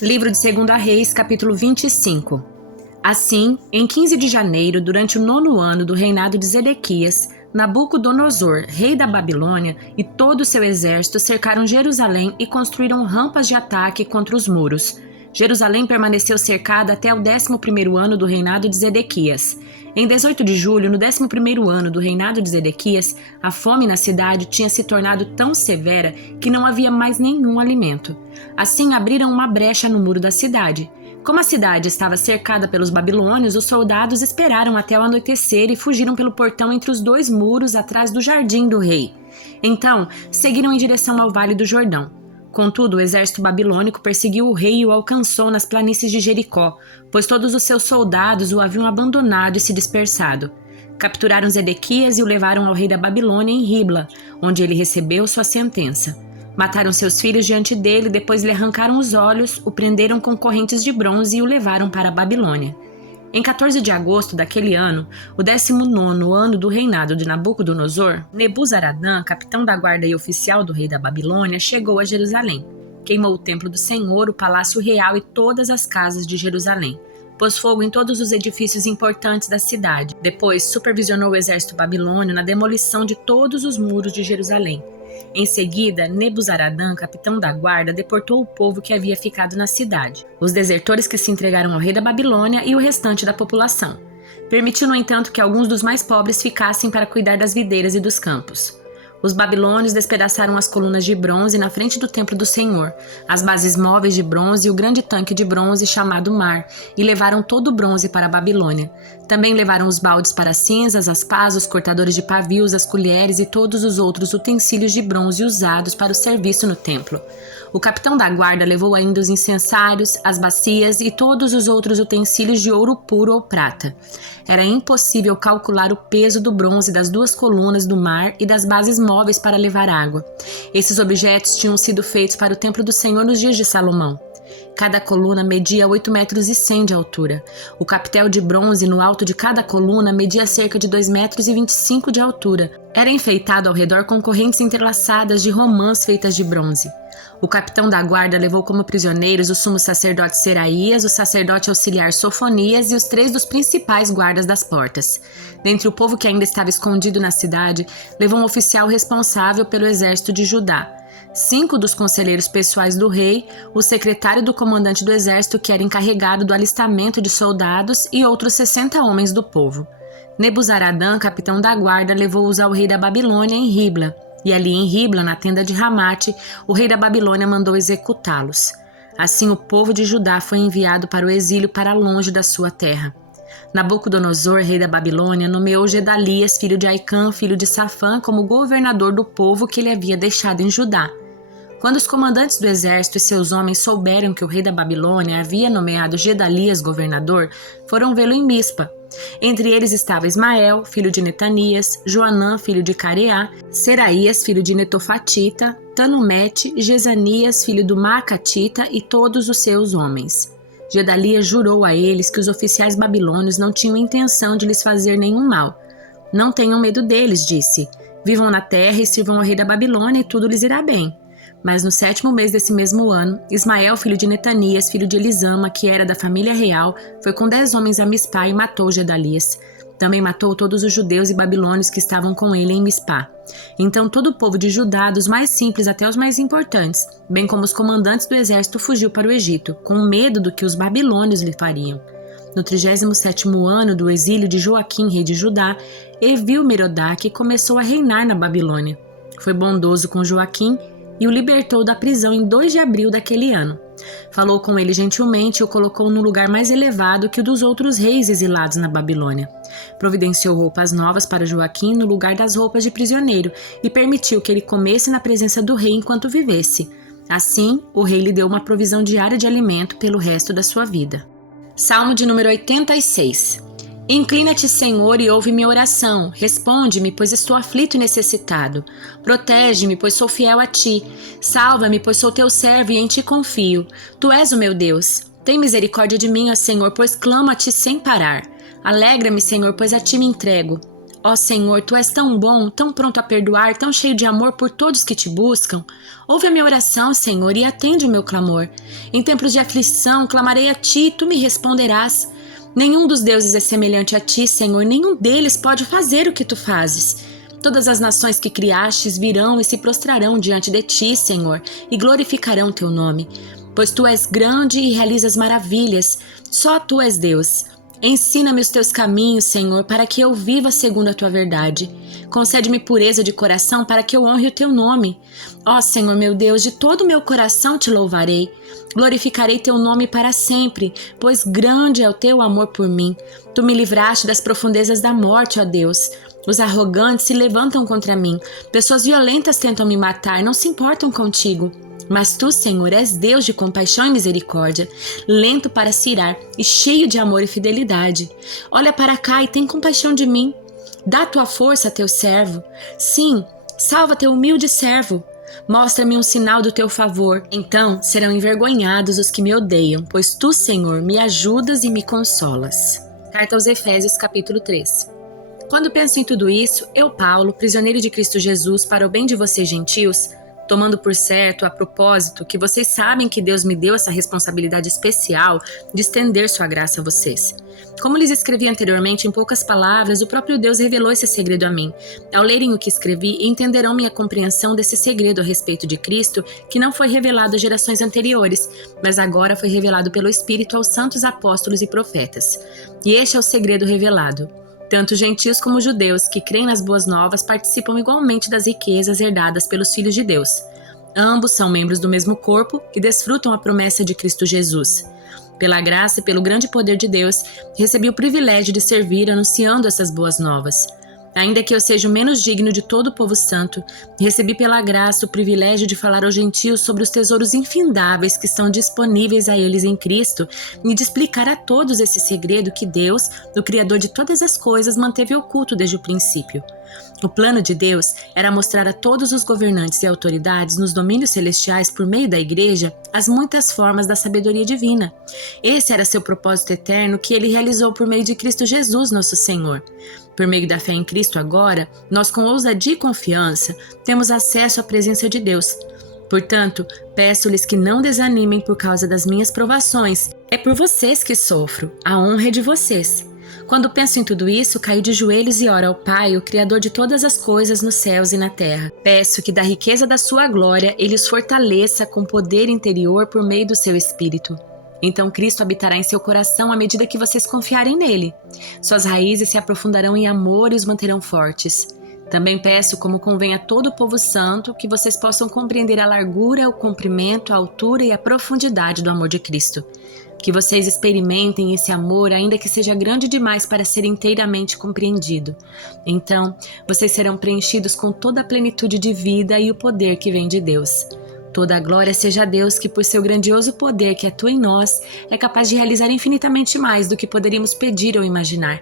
Livro de 2 Reis, capítulo 25. Assim, em 15 de janeiro, durante o 9º ano do reinado de Zedequias, Nabucodonosor, rei da Babilônia, e todo o seu exército cercaram Jerusalém e construíram rampas de ataque contra os muros. Jerusalém permaneceu cercada até o 11º ano do reinado de Zedequias. Em 18 de julho, no 11º ano do reinado de Zedequias, a fome na cidade tinha se tornado tão severa que não havia mais nenhum alimento. Assim, abriram uma brecha no muro da cidade. Como a cidade estava cercada pelos babilônios, os soldados esperaram até o anoitecer e fugiram pelo portão entre os dois muros atrás do jardim do rei. Então, seguiram em direção ao Vale do Jordão. Contudo, o exército babilônico perseguiu o rei e o alcançou nas planícies de Jericó, pois todos os seus soldados o haviam abandonado e se dispersado. Capturaram Zedequias e o levaram ao rei da Babilônia em Ribla, onde ele recebeu sua sentença. Mataram seus filhos diante dele, depois lhe arrancaram os olhos, o prenderam com correntes de bronze e o levaram para a Babilônia. Em 14 de agosto daquele ano, o 19º ano do reinado de Nabucodonosor, Nebuzaradã, capitão da guarda e oficial do rei da Babilônia, chegou a Jerusalém. Queimou o templo do Senhor, o palácio real e todas as casas de Jerusalém. Pôs fogo em todos os edifícios importantes da cidade. Depois, supervisionou o exército babilônio na demolição de todos os muros de Jerusalém. Em seguida, Nebuzaradã, capitão da guarda, deportou o povo que havia ficado na cidade, os desertores que se entregaram ao rei da Babilônia e o restante da população. Permitiu, no entanto, que alguns dos mais pobres ficassem para cuidar das videiras e dos campos. Os babilônios despedaçaram as colunas de bronze na frente do templo do Senhor, as bases móveis de bronze e o grande tanque de bronze chamado Mar, e levaram todo o bronze para a Babilônia. Também levaram os baldes para cinzas, as pás, os cortadores de pavios, as colheres e todos os outros utensílios de bronze usados para o serviço no templo. O capitão da guarda levou ainda os incensários, as bacias e todos os outros utensílios de ouro puro ou prata. Era impossível calcular o peso do bronze das duas colunas do mar e das bases móveis para levar água. Esses objetos tinham sido feitos para o templo do Senhor nos dias de Salomão. Cada coluna media 8,1 metros de altura. O capitel de bronze no alto de cada coluna media cerca de 2,25 metros de altura. Era enfeitado ao redor com correntes entrelaçadas de romãs feitas de bronze. O capitão da guarda levou como prisioneiros o sumo sacerdote Seraías, o sacerdote auxiliar Sofonias e os 3 dos principais guardas das portas. Dentre o povo que ainda estava escondido na cidade, levou um oficial responsável pelo exército de Judá, 5 dos conselheiros pessoais do rei, o secretário do comandante do exército que era encarregado do alistamento de soldados e outros 60 homens do povo. Nebuzaradã, capitão da guarda, levou-os ao rei da Babilônia em Ribla, e ali em Ribla, na tenda de Ramate, o rei da Babilônia mandou executá-los. Assim o povo de Judá foi enviado para o exílio para longe da sua terra. Nabucodonosor, rei da Babilônia, nomeou Gedalias, filho de Aicã, filho de Safã, como governador do povo que ele havia deixado em Judá. Quando os comandantes do exército e seus homens souberam que o rei da Babilônia havia nomeado Gedalias governador, foram vê-lo em Mispa. Entre eles estava Ismael, filho de Netanias, Joanã, filho de Careá, Seraías, filho de Netofatita, Tanumete, Gesanias, filho do Maacatita e todos os seus homens. Gedalias jurou a eles que os oficiais babilônios não tinham intenção de lhes fazer nenhum mal. Não tenham medo deles, disse. Vivam na terra e sirvam ao rei da Babilônia e tudo lhes irá bem. Mas no 7º mês desse mesmo ano, Ismael, filho de Netanias, filho de Elisama, que era da família real, foi com 10 homens a Mispá e matou Gedalias. Também matou todos os judeus e babilônios que estavam com ele em Mispá. Então todo o povo de Judá, dos mais simples até os mais importantes, bem como os comandantes do exército, fugiu para o Egito, com medo do que os babilônios lhe fariam. No 37º ano do exílio de Joaquim, rei de Judá, Evil-Merodach começou a reinar na Babilônia. Foi bondoso com Joaquim e o libertou da prisão em 2 de abril daquele ano. Falou com ele gentilmente e o colocou no lugar mais elevado que o dos outros reis exilados na Babilônia. Providenciou roupas novas para Joaquim no lugar das roupas de prisioneiro e permitiu que ele comesse na presença do rei enquanto vivesse. Assim, o rei lhe deu uma provisão diária de alimento pelo resto da sua vida. Salmo de número 86. Inclina-te, Senhor, e ouve minha oração. Responde-me, pois estou aflito e necessitado. Protege-me, pois sou fiel a ti. Salva-me, pois sou teu servo e em ti confio. Tu és o meu Deus. Tem misericórdia de mim, ó Senhor, pois clamo a ti sem parar. Alegra-me, Senhor, pois a ti me entrego. Ó Senhor, Tu és tão bom, tão pronto a perdoar, tão cheio de amor por todos que Te buscam. Ouve a minha oração, Senhor, e atende o meu clamor. Em tempos de aflição, clamarei a Ti, Tu me responderás. Nenhum dos deuses é semelhante a Ti, Senhor, nenhum deles pode fazer o que Tu fazes. Todas as nações que criastes virão e se prostrarão diante de Ti, Senhor, e glorificarão Teu nome. Pois Tu és grande e realizas maravilhas, só Tu és Deus. Ensina-me os Teus caminhos, Senhor, para que eu viva segundo a Tua verdade. Concede-me pureza de coração para que eu honre o Teu nome. Ó Senhor meu Deus, de todo o meu coração Te louvarei. Glorificarei Teu nome para sempre, pois grande é o Teu amor por mim. Tu me livraste das profundezas da morte, ó Deus. Os arrogantes se levantam contra mim. Pessoas violentas tentam me matar, não se importam contigo. Mas Tu, Senhor, és Deus de compaixão e misericórdia, lento para se irar e cheio de amor e fidelidade. Olha para cá e tem compaixão de mim. Dá Tua força a Teu servo. Sim, salva Teu humilde servo. Mostra-me um sinal do Teu favor. Então serão envergonhados os que me odeiam, pois Tu, Senhor, me ajudas e me consolas. Carta aos Efésios, capítulo 3. Quando penso em tudo isso, eu, Paulo, prisioneiro de Cristo Jesus, para o bem de vocês gentios, tomando por certo, a propósito, que vocês sabem que Deus me deu essa responsabilidade especial de estender sua graça a vocês. Como lhes escrevi anteriormente, em poucas palavras, o próprio Deus revelou esse segredo a mim. Ao lerem o que escrevi, entenderão minha compreensão desse segredo a respeito de Cristo, que não foi revelado às gerações anteriores, mas agora foi revelado pelo Espírito aos santos apóstolos e profetas. E este é o segredo revelado. Tanto gentios como judeus que creem nas boas novas participam igualmente das riquezas herdadas pelos filhos de Deus. Ambos são membros do mesmo corpo que desfrutam a promessa de Cristo Jesus. Pela graça e pelo grande poder de Deus, recebi o privilégio de servir anunciando essas boas novas. Ainda que eu seja o menos digno de todo o povo santo, recebi pela graça o privilégio de falar aos gentios sobre os tesouros infindáveis que estão disponíveis a eles em Cristo e de explicar a todos esse segredo que Deus, o Criador de todas as coisas, manteve oculto desde o princípio. O plano de Deus era mostrar a todos os governantes e autoridades nos domínios celestiais por meio da Igreja as muitas formas da sabedoria divina. Esse era seu propósito eterno que ele realizou por meio de Cristo Jesus, nosso Senhor. Por meio da fé em Cristo agora, nós com ousadia e confiança temos acesso à presença de Deus. Portanto, peço-lhes que não desanimem por causa das minhas provações. É por vocês que sofro, a honra é de vocês. Quando penso em tudo isso, caio de joelhos e oro ao Pai, o Criador de todas as coisas nos céus e na terra. Peço que da riqueza da sua glória Ele os fortaleça com poder interior por meio do seu Espírito. Então Cristo habitará em seu coração à medida que vocês confiarem nele. Suas raízes se aprofundarão em amor e os manterão fortes. Também peço, como convém a todo o povo santo, que vocês possam compreender a largura, o comprimento, a altura e a profundidade do amor de Cristo. Que vocês experimentem esse amor, ainda que seja grande demais para ser inteiramente compreendido. Então, vocês serão preenchidos com toda a plenitude de vida e o poder que vem de Deus. Toda a glória seja a Deus que, por seu grandioso poder que atua em nós, é capaz de realizar infinitamente mais do que poderíamos pedir ou imaginar.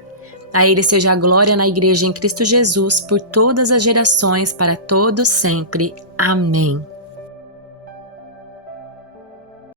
A Ele seja a glória na Igreja em Cristo Jesus, por todas as gerações, para todos sempre. Amém.